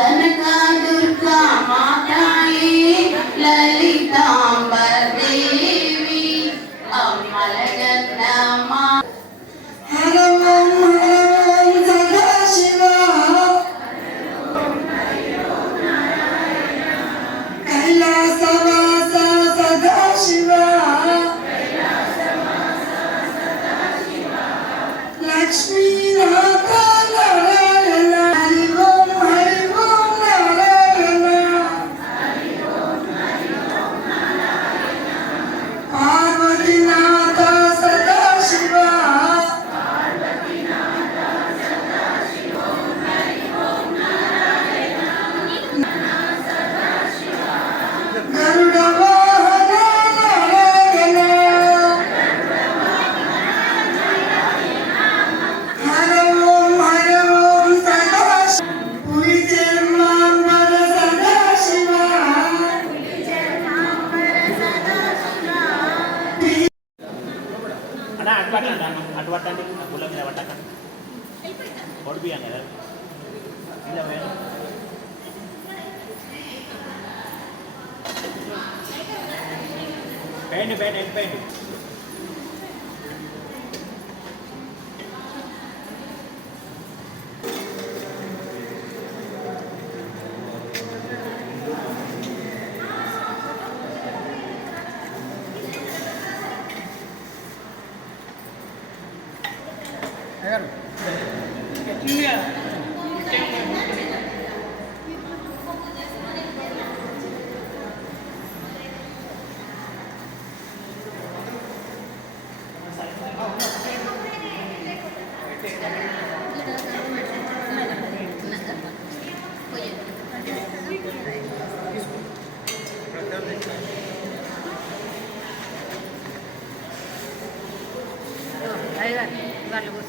కనక పొడిపియండి కదా ఇలా వేయండి వేయండి వేయండి వెళ్ళిపోయండి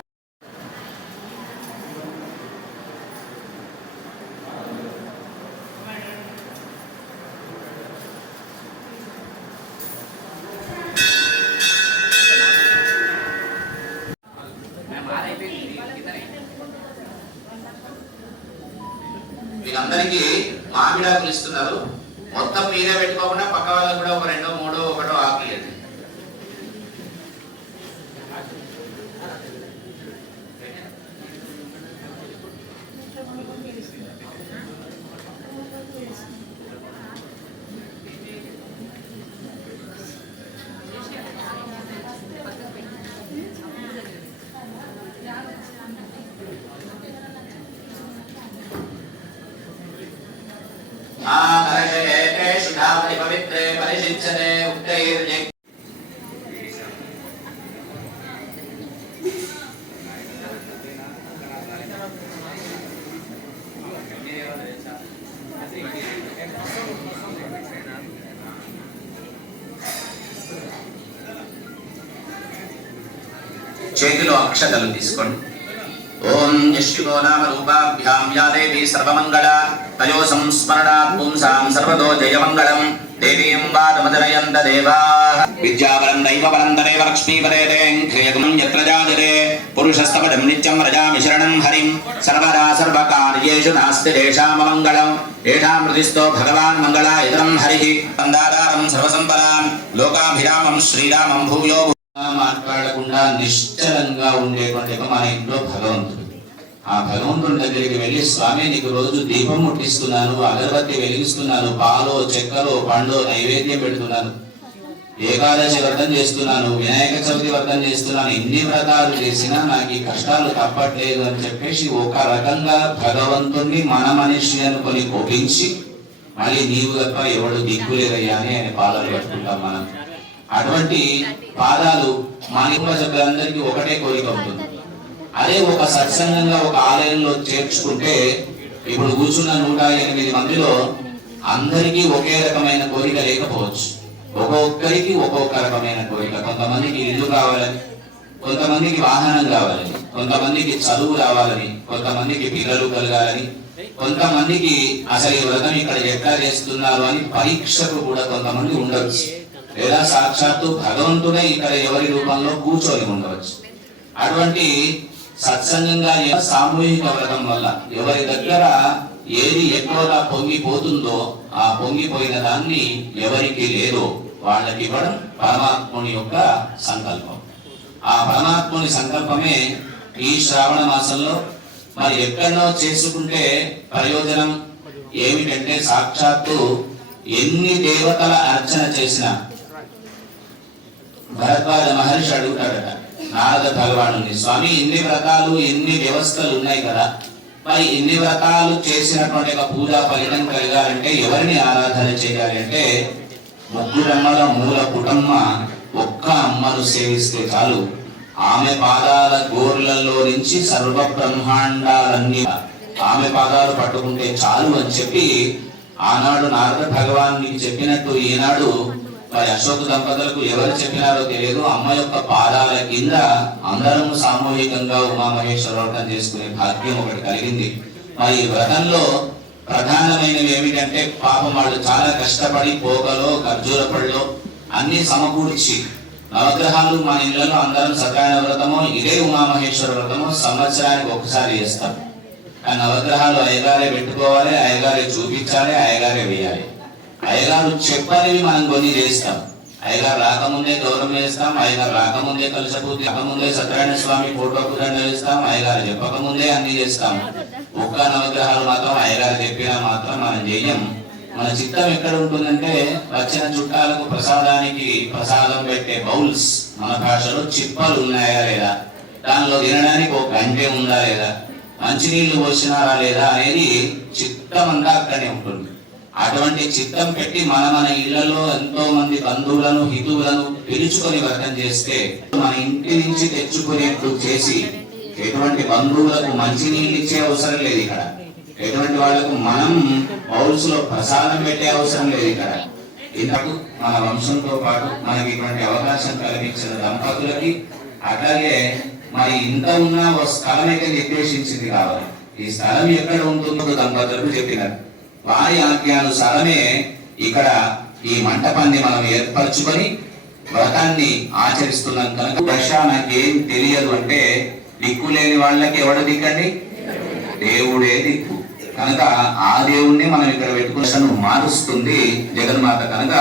వీళ్ళందరికీ మామిడాకులు ఇస్తున్నారు మొత్తం మీరే పెట్టుకోకుండా పక్క వాళ్ళకు కూడా ఒక రెండో మూడో ఒకటో ఆకులు ఇవ్వండి ఆకర్షయేతే శుధావతి పవిత్రే పరిశిచ్చతే ఉక్తైర్య చేతిలో అక్షతలు తీసుకోండి. ఓం యశివో నామ రూపాభ్యాం యా దేవి సర్వమంగళ. తయో సంస్మరణాత్ పుంసాం సర్వతో జయమంగళం. దేవీం వాదమదనయంత దేవా. విద్యావరం దైవవరం తదేవ లక్ష్మీపదేం యత్ర జాయతే. పురుషస్తపదం నిత్యం రజామి శరణం హరిం. సర్వదా సర్వకార్యేషు నాస్తి దేశామమంగళం ఏషాం హృదిస్థో భగవాన్ మంగళాయతనం హరిః. సందాదారం సర్వసంపదాం. లోకాభిరామం శ్రీరామం భూయో మాట్లాడకుండా నిశ్చలంగా ఉండేటువంటి మన ఇంట్లో భగవంతుడు. ఆ భగవంతుడి దగ్గరికి వెళ్ళి స్వామి నీకు రోజు దీపం ముట్టిస్తున్నాను అగరబత్తి వెలిగిస్తున్నాను పాలో చెక్కలో పండు నైవేద్యం పెడుతున్నాను. ఏకాదశి వ్రతం చేస్తున్నాను వినాయక చవితి వ్రతం చేస్తున్నాను ఇన్ని వ్రతాలు చేసినా నాకు ఈ కష్టాలు తప్పట్లేదు అని చెప్పేసి ఒక రకంగా భగవంతుణ్ణి మన మనిషి అనుకొని కోపించి మళ్ళీ నీవు తప్ప ఎవడు దిక్కులేదయ్యా అని ఆయన పాలన పెట్టుకుంటాం మనం. అటువంటి పాదాలు మా కుటుంబ సభ్యులందరికీ ఒకటే కోరిక ఉంటుంది. అదే ఒక సత్సంగంగా ఒక ఆలయంలో చేర్చుకుంటే ఇప్పుడు కూర్చున్న నూట ఎనిమిది మందిలో అందరికీ ఒకే రకమైన కోరిక లేకపోవచ్చు. ఒక్కొక్కరికి ఒక్కొక్క రకమైన కోరిక. కొంతమందికి ఇల్లు కావాలని కొంతమందికి వాహనం కావాలని కొంతమందికి చదువు రావాలని కొంతమందికి పిల్లలు కలగాలని కొంతమందికి అసలు ఈ వ్రతం ఇక్కడ ఎట్లా చేస్తున్నారు అని పరీక్షకు కూడా కొంతమంది ఉండవచ్చు లేదా సాక్షాత్తు భగవంతుడే ఇక్కడ ఎవరి రూపంలో కూర్చొని ఉండవచ్చు. అటువంటి సత్సంగంగా సామూహిక వ్రతం వల్ల ఎవరి దగ్గర ఏది ఎక్కువగా పొంగిపోతుందో ఆ పొంగిపోయిన దాన్ని ఎవరికి లేదో వాళ్ళకి ఇవ్వడం పరమాత్ముని యొక్క సంకల్పం. ఆ పరమాత్ముని సంకల్పమే ఈ శ్రావణ మాసంలో మరి ఎక్కడో చేసుకుంటే ప్రయోజనం ఏమిటంటే సాక్షాత్తు ఎన్ని దేవతల అర్చన చేసినా భరద్వాజ మహర్షి అడుగుతాడట నారద భగవానుని స్వామి ఇన్ని వ్రతాలు ఎన్ని వ్యవస్థలు ఉన్నాయి కదా. మరి ఇన్ని వ్రతాలు చేసినటువంటి ఒక పూజా ఫలితం కలగాలంటే ఎవరిని ఆరాధన చేయాలి అంటే ముగ్గురమ్మల మూల కుటుంబ ఒక్క అమ్మను సేవిస్తే చాలు. ఆమె పాదాల గోర్లలో నుంచి సర్వ బ్రహ్మాండాలన్నీ ఆమె పాదాలు పట్టుకుంటే చాలు అని చెప్పి ఆనాడు నారద భగవానికి చెప్పినట్టు ఈనాడు మరి అశోక్ దంపతులకు ఎవరు చెప్పినారో తెలియదు. అమ్మ యొక్క పాదాల కింద అందరం సామూహికంగా ఉమామహేశ్వర వ్రతం చేసుకునే భాగ్యం ఒకటి కలిగింది. మరి ఈ వ్రతంలో ప్రధానమైనవి ఏమిటంటే పాపం వాళ్ళు చాలా కష్టపడి పోగలో ఖర్జూర పళ్ళలో అన్ని సమకూర్చి నవగ్రహాలు మన ఇళ్ళలో అందరం సత్యనారాయణ వ్రతము ఇదే ఉమామహేశ్వర వ్రతము సంవత్సరానికి ఒకసారి చేస్తాం. ఆ నవగ్రహాలు అయ్యగారే పెట్టుకోవాలి అయ్యగారే చూపించాలి అయ్యగారే వేయాలి. అయ్యగారు చెప్పనివి మనం కొన్ని చేస్తాం. అయ్యగారు రాకముందే గౌరవం వేస్తాం అయ్యగారు రాకముందే కలిసపూర్తి రాకముందే సత్యనారాయణ స్వామి ఫోటోకు దండ వేస్తాం అయ్యగారు చెప్పకముందే అన్ని చేస్తాం. ఒక్క నవగ్రహాలు మాత్రం అయ్యగారు చెప్పినా మాత్రం మనం చెయ్యం. మన చిత్తం ఎక్కడ ఉంటుందంటే వచ్చిన చుట్టాలకు ప్రసాదానికి ప్రసాదం పెట్టే బౌల్స్ మన భాషలో చిప్పలు ఉన్నాయా లేదా? దానిలో తినడానికి ఒక గంటే ఉందా లేదా? మంచినీళ్ళు పోసినారా లేదా అనేది చిత్తం అంతా అక్కడనే ఉంటుంది. అటువంటి చిత్తం పెట్టి మన మన ఇళ్ళలో ఎంతో మంది బంధువులను హితువులను పిలుచుకొని వ్రతం చేస్తే మన ఇంటి నుంచి తెచ్చుకునేట్టు చేసి ఎటువంటి బంధువులకు మంచినీళ్ళు ఇచ్చే అవసరం లేదు ఇక్కడ. ఎటువంటి వాళ్ళకు మనం బౌల్స్లో ప్రసాదం పెట్టే అవసరం లేదు ఇక్కడ. ఇంతకు మన వంశంతో పాటు మనకి ఇటువంటి అవకాశం కలిగించిన దంపతులకి అట్లాగే మరి ఇంత ఉన్న ఒక స్థలం అయితే నిర్దేశించింది కావాలి. ఈ స్థలం ఎక్కడ ఉంటుందో దంపతులకు చెప్పినారు. వారి ఆజ్ఞానుసారమే ఇక్కడ ఈ మంటపాన్ని మనం ఏర్పరచుకొని వ్రతాన్ని ఆచరిస్తున్నాం కనుక దశ నాకేం తెలియదు అంటే దిక్కు లేని వాళ్ళకి ఎవడ దిక్కండి? దేవుడే దిక్కు. కనుక ఆ దేవుణ్ణి మనం ఇక్కడ పెట్టుకున్న మారుస్తుంది జగన్మాత కనుక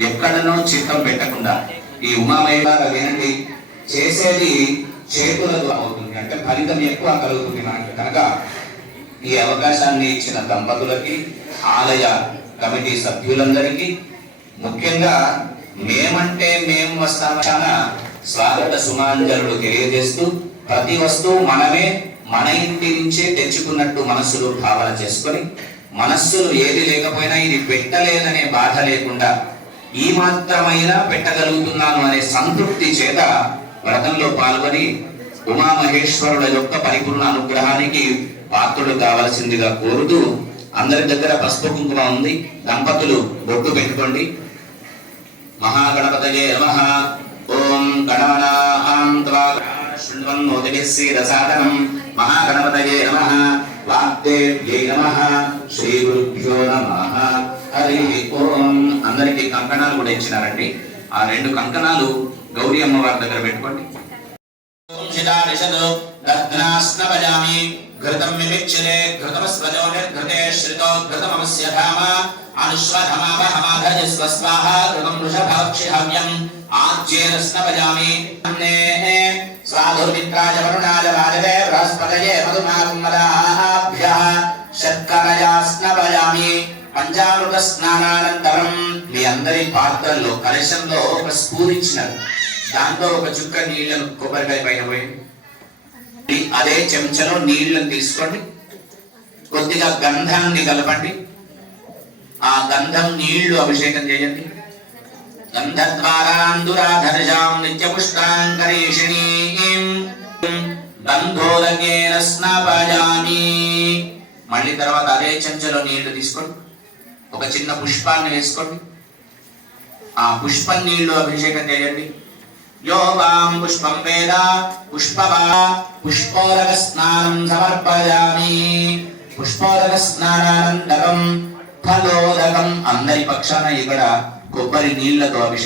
ఎక్కడనో చిత్తం పెట్టకుండా. ఈ ఉమామయ్య వినండి చేసేది చేతులతో అవుతుంది. అంటే ఫలితం ఎక్కువ కలుగుతుంది మనకి. కనుక ఈ అవకాశాన్ని ఇచ్చిన దంపతులకి ఆలయ కమిటీ సభ్యులందరికీ ముఖ్యంగా మేమంటే మేము వస్తామన్న స్వాగత సుమాంజలు తెలియజేస్తూ ప్రతి వస్తువు మనమే మన ఇంటి నుంచే తెచ్చుకున్నట్టు మనస్సులో భావన చేసుకొని మనస్సులు ఏది లేకపోయినా ఇది పెట్టలేదనే బాధ లేకుండా ఈ మాత్రమైనా పెట్టగలుగుతున్నాను అనే సంతృప్తి చేత వ్రతంలో పాల్గొని ఉమామహేశ్వరుల యొక్క పరిపూర్ణ అనుగ్రహానికి పాత్రుడు కావాల్సిందిగా కోరుతూ అందరి దగ్గర పసుపు కుంకుమ ఉంది. దంపతులు బొట్టు పెట్టుకోండి. మహాగణపతయే నమ. ఓం గణవనాహం త్వా శృణ్వన్నోతిభిస్సీదసాదనం మహాగణపతయే నమ. వాగ్దేవ్యై నమ. శ్రీ గురుభ్యో నమ. హరి ఓం. అందరికీ కంకణాలు కూడా ఇచ్చినారండి. ఆ రెండు కంకణాలు గౌరీ అమ్మవారి దగ్గర పెట్టుకోండి. ఘృతమిచ్చిదానిషద్ దగ్నాస్నవయామి ఘృతం విమిక్షిరే ఘృతమస్వజో నిర్ఘృతే శ్రితో ఘృతమస్య ధామ అనుష్వధమాపహమాధయస్వ స్వాహ ఘృతం వృషభక్షిహవ్యం ఆజ్యేరస్నవయామి సాధుర్మిత్రాయ వరుణాయ వాజవే బృహస్పతయే పంచామృత స్నానానంతరం మీ అందరి పాత్రల్లో కలశంలో ఒక స్పూరించినారు దాంట్లో దాంతో ఒక చుక్క నీళ్ళను కొబ్బరికాయ పైన పోయి అదే చెంచలో నీళ్ళను తీసుకోండి. కొద్దిగా గంధాన్ని కలపండి. ఆ గంధం నీళ్ళు అభిషేకం చేయండి. గంధద్వారాందురాధర్జాం నిత్యపుష్టాంకరేషిణీం గంధోదకేన స్నాపయామి మళ్ళీ తర్వాత అదే చెంచలో నీళ్ళు తీసుకోండి. ఒక చిన్న పుష్పాన్ని వేసుకోండి. ఆ పుష్పం నీళ్ళు అభిషేకం చేయండి. యోగాం పుష్పం వేద పుష్పవా పుష్పోదక స్నానం సమర్పయామి పుష్పోదక స్నానానంతరం ఫలోదకం అందరి పక్షాన ఇక్కడ కొబ్బరి నీళ్ళతో అభిషేకం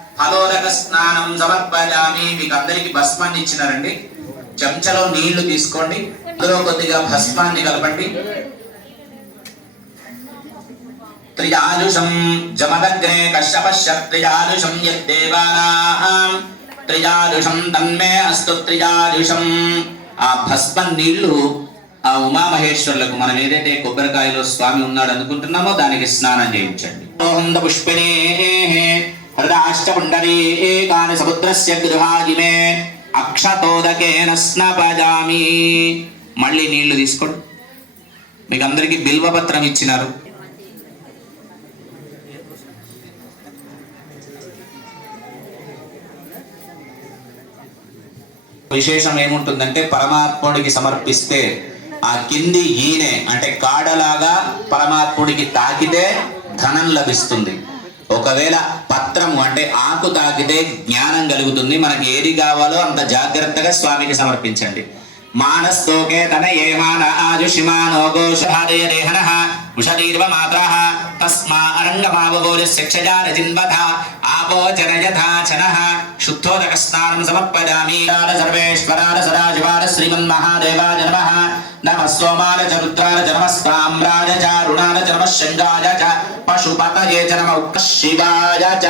ఫలోదక స్నానం సమర్పయామి. మీకు అందరికి భస్మాన్ని ఇచ్చినారండి. చెంచలో నీళ్ళు తీసుకోండి. అందులో కొద్దిగా భస్మాన్ని కలపండి. త్రియాలుషం జమదగ్నే కశ్యపశ్య త్రియాజుషం యద్దేవానాం త్రియాలుషం తన్మే అస్తు త్రియాలుషం ఆ భస్మ నీళ్ళు ఆ ఉమామహేశ్వరులకు మనం ఏదైతే కొబ్బరికాయలో స్వామి ఉన్నాడు అనుకుంటున్నామో దానికి స్నానం చేయించండి. పుష్పిణే. హృదాశ్చ పుండరీకాని సముద్రస్య గృహాజిమే అక్షతోదకేన స్నపజామి. మళ్ళీ నీళ్ళు తీసుకోండి. మీకు అందరికీ బిల్వపత్రం ఇచ్చినారు. విశేషం ఏముంటుందంటే పరమాత్ముడికి సమర్పిస్తే ఆ కింది ఈనె అంటే కాడలాగా పరమాత్ముడికి తాకితే ధనం లభిస్తుంది. ఒకవేళ పత్రము అంటే ఆకు తాకితే జ్ఞానం కలుగుతుంది. మనకి ఏది కావాలో అంత జాగ్రత్తగా స్వామికి సమర్పించండి. మానస్తోకే తన ఏమాన మాన గోషాదే దేహన ఉషదీర్వ మాత్రః. తస్మా అరంగమావగోరి శిక్షజాన జిన్వథ. ఆపో జనయథా శుద్ధోదక స్నానం సమర్పయామి. సర్వేశ్వరాల సదాశివాల శ్రీమన్మహాదేవాయ నమః. నమ సోమాల చ రుద్రాల చ నమ చ రుణాల చ నమ శంగాయ చ పశుపతయే చ నమ శివాయ చ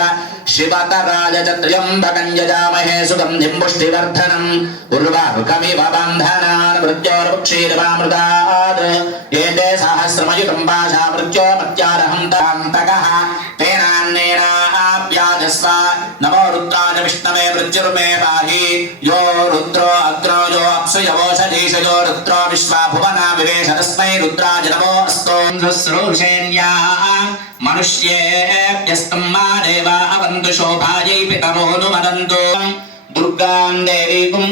శివతరాయ చ త్ర్యంబకం యజామహే సుగంధిం పుష్టివర్ధనం ఉర్వారుకమివ బంధనాన్ మృత్యోర్ముక్షీరవామృతాత్ ఏతే సహస్రమయుతం భాషా మృత్యోమత్యారహం తాంతకః తేనాన్నేనాప్యాజస్వ నమో రుద్రాయ విష్ణవే మృత్యుర్మే పాహి యో రుద్రో అగ్రో యో అప్సుయవోషధీషయో రుద్రో విశ్వా భువనా వివేశ తస్మై రుద్రాయ నమో అస్తో శుశ్రూషేణ్యా మనుష్యేభ్యస్తం మా దేవా అవంతు శోభాయై పితమోను మదంతు దుర్గాం దేవీకుం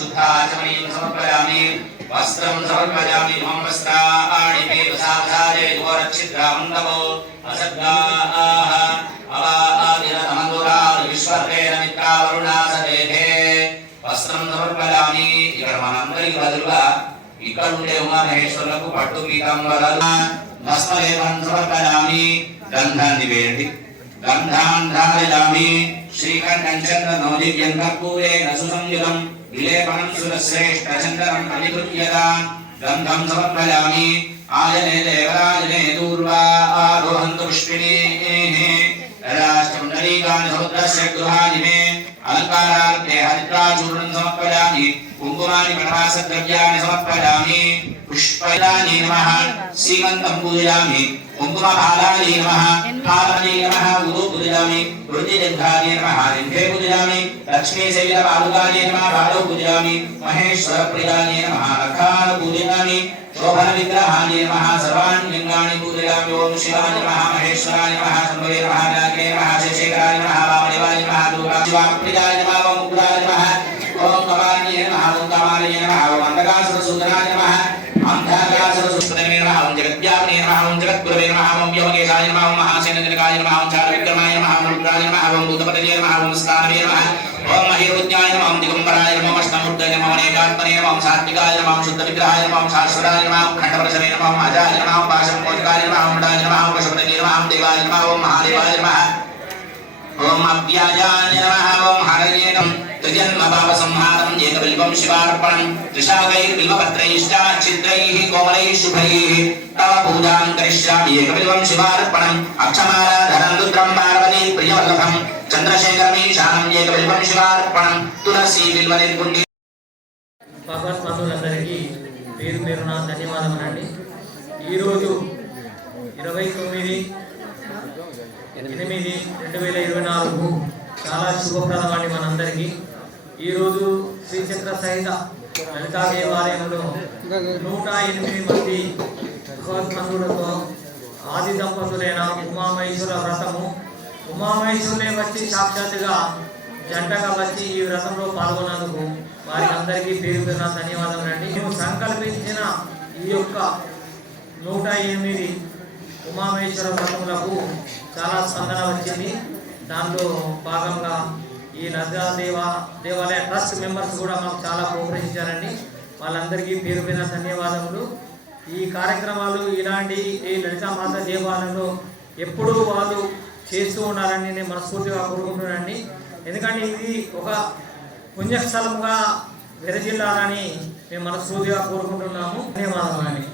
सुधा వస్త్రం సమర్పయామి మమ వస్త్రాణి మే సాధారే ఘోరఛిద్రామంతమో అసద్గాః అవాదిరతమందురాలు విశ్వర్వేద మిత్రావరుణా సదేహే వస్త్రం సమర్పయామి ఇక్కడ మనందరికి బదులుగా ఇక్కడ ఉండే ఉమామహేశ్వరులకు పట్టు పీతాంబరాలు భస్మలేపం సమర్పయామి గంధాన్ని వేయండి గంధాన్ ధారయామి శ్రీకంఠం చందనో దివ్యం కర్పూరేణ సుసంయుతం విలేపనం సురశ్రేష్ఠ చందనం పరిగృహ్యత గంధం సమర్పయామి ఆయనే దేవరాజనే దూర్వా ఆరోహంతు పుష్పిణీః రాష్ట్రండలీకాని సముద్రస్య గృహాని మే అలంకారార్థే హరిద్రాచూర్ణం సమర్పయామి కుంకుమాని ప్రవాసద్రవ్యాన్ని సమర్పయామి పుష్పయాని నమః సీమంతం పూజయామి కుంకుమఫలాని నమః. ఫలాని నమః. ఉదు పూజయామి. వృద్ధినిధానే నమః. నిధే పూజయామి. లక్ష్మీ సేవిత బాలుగానే నమః. బాలు పూజయామి. మహేశ్వర ప్రియానే నమః. రథాను పూజయామి. శోభన విగ్రహానే నమః. సర్వాణి లింగాని పూజయామి. ఓం శివాయ నమః. మహేశ్వరాయ నమః. శంభవే నమః. నాగే నమః. శశేఖరాయ నమః. వామదేవాయ నమః. దుర్గా శివా ప్రియాయ నమః. ఓం ఉగ్రాయ నమః. ఓం కపాలియే నమః. ఓం కమాలయే నమః ఓం అంధకాసుర సూదనాయ నమః అంధకాసుర సుష్పదనే నమః ఓం జగద్వ్యాపినే నమః ఓం జగద్గురవే నమః ఓం వ్యోమకేశాయ నమః ఓం మహాసేనజనకాయ నమః ఓం చార విక్రమాయ నమః ఓం రుద్రాయ నమః ఓం భూతపతయే నమః ఓం స్థానవే నమః ఓం మహేరుద్యాయ నమః ఓం దిగంబరాయ నమః ఓం అష్టమూర్తయ నమః ఓం ఏకాత్మనే నమః ఓం సాత్వికాయ నమః ఓం శుద్ధ విగ్రహాయ నమః ఓం శాశ్వతాయ నమః ఓం ఖండవరసనే నమః ఓం అజాయ నమః ఓం పాశంకోటికాయ నమః ఓం మృడాయ నమః ఓం పశుపతయే నమః ఓం దేవాయ నమః ఓం మహాదేవాయ నమః ఓం అవ్యాజాయ నమః ఓం హరయే నమః త్రిజన్మ పాప సంహారం ఏకబిల్వం శివార్పణం త్రిశాకైర్ బిల్వపత్రైశ్చ చిత్రైః కోమలైః శుభైః తవ చంద్రశేఖరమీశానం ఏకబిల్వం శివార్పణం బిల్వ నిర్గుండి భగవత్ బంధువులందరికీ పేరు ధన్యవాదములండి. ఈరోజు ఇరవై తొమ్మిది ఎనిమిది రెండు వేల ఇరవై నాలుగు చాలా శుభప్రదమండి మనందరికీ. ఈరోజు శ్రీచక్ర సహిత లలితా దేవాలయంలో నూట ఎనిమిది మంది భగవద్బంధువులతో ఆది దంపతులైన ఉమామహేశ్వర వ్రతము. ఉమామహేశ్వరులే వచ్చి సాక్షాత్తుగా జంటగా వచ్చి ఈ వ్రతంలో పాల్గొన్నందుకు వారికి అందరికీ పేరు పేరున ధన్యవాదములు అండి. మేము సంకల్పించిన ఈ యొక్క నూట ఎనిమిది ఉమామహేశ్వర వ్రతములకు చాలా స్పందన వచ్చింది. దాంట్లో భాగంగా ఈ నద్రా దేవ దేవాలయ ట్రస్ట్ మెంబర్స్ కూడా మాకు చాలా ప్రోత్సహించారండి వాళ్ళందరికీ పేరు పైన ధన్యవాదములు. ఈ కార్యక్రమాలు ఇలాంటి ఈ లలితామాత దేవాలయంలో ఎప్పుడూ వాళ్ళు చేస్తూ ఉండాలని నేను మనస్ఫూర్తిగా కోరుకుంటున్నానండి. ఎందుకంటే ఇది ఒక పుణ్యస్థలముగా విరజిల్లాలని మేము మనస్ఫూర్తిగా కోరుకుంటున్నాము. ధన్యవాదాలండి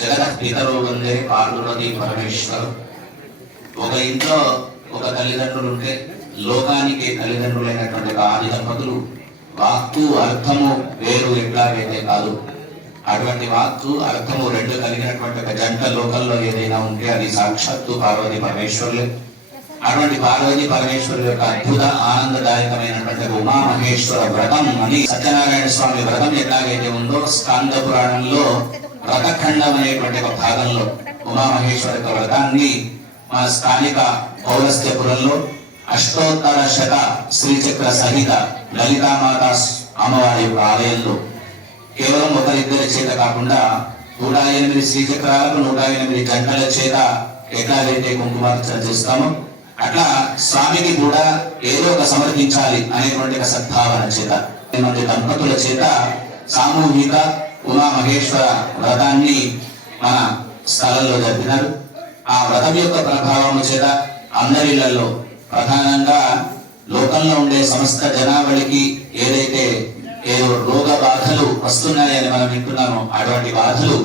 జగన్ పితరు వందే పరమేశ్వరు. ఒక ఇంట్లో ఒక తల్లిదండ్రులు ఉంటే లోకానికి తల్లిదండ్రులైనటువంటి ఒక ఆది దంపతులు వాక్కు అర్థము వేరు ఎట్లాగైతే కాదు. అటువంటి వాక్కు అర్థము రెండు కలిగినటువంటి ఒక జంట లోకంలో ఏదైనా ఉంటే అది సాక్షాత్తు పార్వతి పరమేశ్వరులే. అటువంటి పార్వతి పరమేశ్వరుల యొక్క అద్భుత ఆనందదాయకమైనటువంటి ఉమామహేశ్వర వ్రతం అని సత్యనారాయణ స్వామి వ్రతం ఎట్లాగైతే ఉందో స్కాంద పురాణంలో వ్రతఖండం అనేటువంటి ఒక భాగంలో ఉమామహేశ్వర యొక్క వ్రతాన్ని మన స్థానిక పౌరస్త్యపురంలో అష్టోత్తర శత శ్రీచక్ర సహిత లలితామాత అమ్మవారి యొక్క ఆలయంలో కేవలం ఒకరిద్దరి చేత కాకుండా నూట ఎనిమిది శ్రీచక్రాలకు నూట ఎనిమిది గంటల చేత ఎట్లాగైతే కుంకుమార్చన చేస్తామో. అట్లా స్వామికి కూడా ఏదో ఒక సమర్పించాలి అనేటువంటి ఒక సద్భావన చేత ఎనిమిది దంపతుల చేత సామూహిక ఉమా మహేశ్వర వ్రతాన్ని మన స్థలంలో జరిపినారు. ఆ వ్రతం యొక్క ప్రభావం చేత అందరిలలో ప్రధానంగా లోకంలో ఉండే సమస్త జనావళికి ఏదైతే ఏదో రోగ బాధలు వస్తున్నాయని మనం వింటున్నామో అటువంటి బాధలు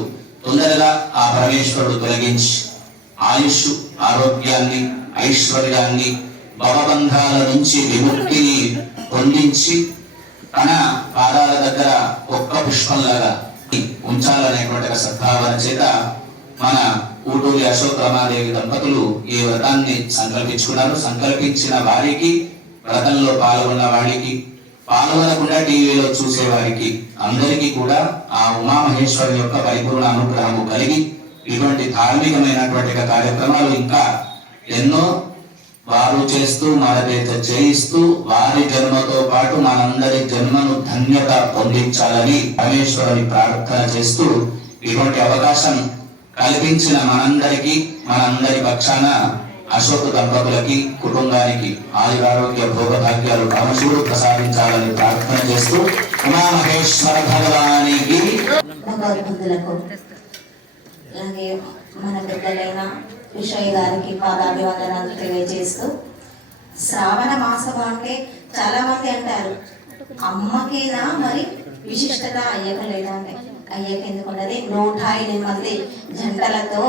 తొందరగా ఆ పరమేశ్వరుడు తొలగించి ఆయుష్ ఆరోగ్యాన్ని ఐశ్వర్యాన్ని భవబంధాల నుంచి విముక్తిని పొందించి తన పాదాల దగ్గర ఒక్క పుష్పంలాగా ఉంచాలనేటువంటి సద్భావన చేత మన ఊటూరి అశోక్ రమాదేవి దంపతులు ఈ వ్రతాన్ని సంకల్పించుకున్నారు. సంకల్పించిన వారికి వ్రతంలో పాల్గొన్న వారికి పాల్గొనకుండా టీవీలో చూసే వారికి అందరికీ కూడా ఆ ఉమామహేశ్వరు యొక్క పరిపూర్ణ అనుగ్రహము కలిగి ఇటువంటి ధార్మికమైనటువంటి కార్యక్రమాలు ఇంకా ఎన్నో వారు చేస్తూ మనదైత చేయిస్తూ వారి జన్మతో పాటు మనందరి జన్మను ధన్యత పొందించాలని పరమేశ్వరుని ప్రార్థన చేస్తూ ఇటువంటి అవకాశం కల్పించిన మనందరికీ మనందరి పక్షాన అశోక్ దంపతులకి కుటుంబానికి ఆయురారోగ్య భోగభాగ్యాలు పరమశివుడు ప్రసాదించాలని ప్రార్థన చేస్తూ ఉమామహేశ్వర భగవానికి అలాగే మన పెద్దలైన విషయ గారికి పాదాభివందనాలు తెలియజేస్తూ శ్రావణ మాసం అంటే చాలా మంది అంటారు అమ్మకేనా మరి విశిష్టత అయ్యక లేదా అంటే. అయ్యక ఎందుకున్నది నూట ఎనిమిది మంది జంటలతో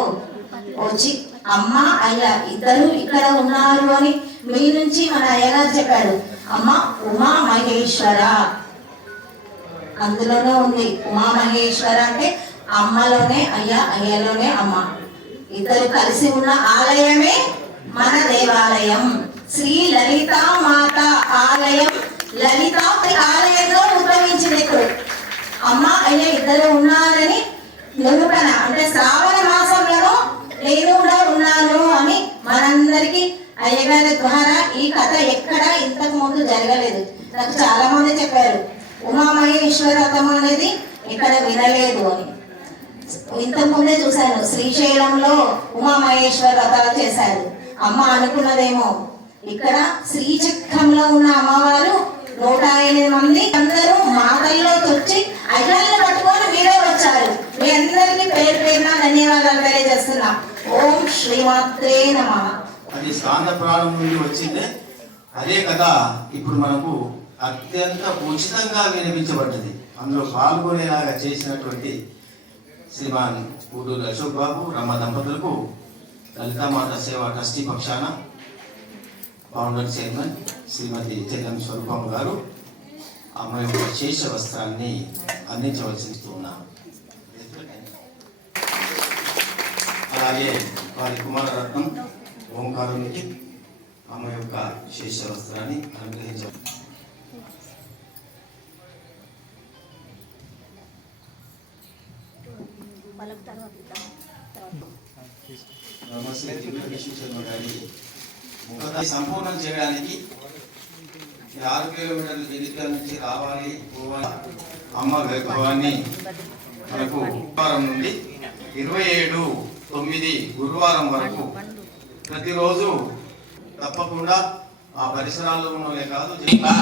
వచ్చి అమ్మ అయ్య ఇద్దరు ఇక్కడ ఉన్నారు అని మీ నుంచి మన అయ్యగారు చెప్పాడు. అమ్మ ఉమా మహేశ్వర అందులోనే ఉంది ఉమా మహేశ్వర అంటే అమ్మలోనే అయ్య అయ్యలోనే అమ్మ. ఇద్దరు కలిసి ఉన్న ఆలయమే మన దేవాలయం. శ్రీ లలితా మాత ఆలయం లలిత ఆలయంలో ఉద్భవించింది ఇప్పుడు భార్య ఇద్దరు ఉన్నారని నిరూపణ. అంటే శ్రావణ మాసంలో నేను కూడా ఉన్నాను అని మనందరికీ అయ్యగారి ద్వారా ఈ కథ ఎక్కడ ఇంతకు ముందు జరగలేదు. నాకు చాలా మంది చెప్పారు ఉమామహేశ్వర అనేది ఇక్కడ వినలేదు అని. ఇంతకు ముందే చూశాను శ్రీశైలంలో ఉమామహేశ్వర వ్రతాలు చేశారు. అమ్మ అనుకున్నదేమో ఇక్కడ శ్రీచక్రంలో ఉన్న అమ్మవారు నూట ఎనిమిది మంది అందరూ మాటల్లో వచ్చి అయ్యాలను పట్టుకొని మీరే వచ్చారు. మీ అందరికీ పేరు పేరున ధన్యవాదాలు తెలియజేస్తున్నా. ఓం శ్రీమాత్రే నమ. అది స్కాంద ప్రాణం నుండి వచ్చిందే. అదే కథ ఇప్పుడు మనకు అత్యంత ఉచితంగా వినిపించబడ్డది. అందులో పాల్గొనేలాగా చేసినటువంటి శ్రీమాన్ ఊడూరు అశోక్ బాబు రమ్మ దంపతులకు లలితామాత సేవ ట్రస్టీ పక్షాన ఫౌండర్ చైర్మన్. శ్రీమతి చెల్లం స్వరూపం గారు. అమ్మ యొక్క శేష వస్త్రాన్ని అందించవలసి ఉన్నాను. అలాగే వారి కుమారరత్నం ఓంకారునికి అమ్మ యొక్క శేష వస్త్రాన్ని అనుగ్రహించ బ్రహ్మశ్రీ దివ్య విష్ణు శర్మ గారి సంపూర్ణం చేయడానికి ఆరు కిలోమీటర్ల జిల్లా నుంచి రావాలి పోవాలి. అమ్మ వైభవాన్ని మనకు గురువారం నుండి ఇరవై ఏడు తొమ్మిది గురువారం వరకు ప్రతిరోజు తప్పకుండా ఆ పరిసరాల్లో ఉన్నవే కాదు జిల్లా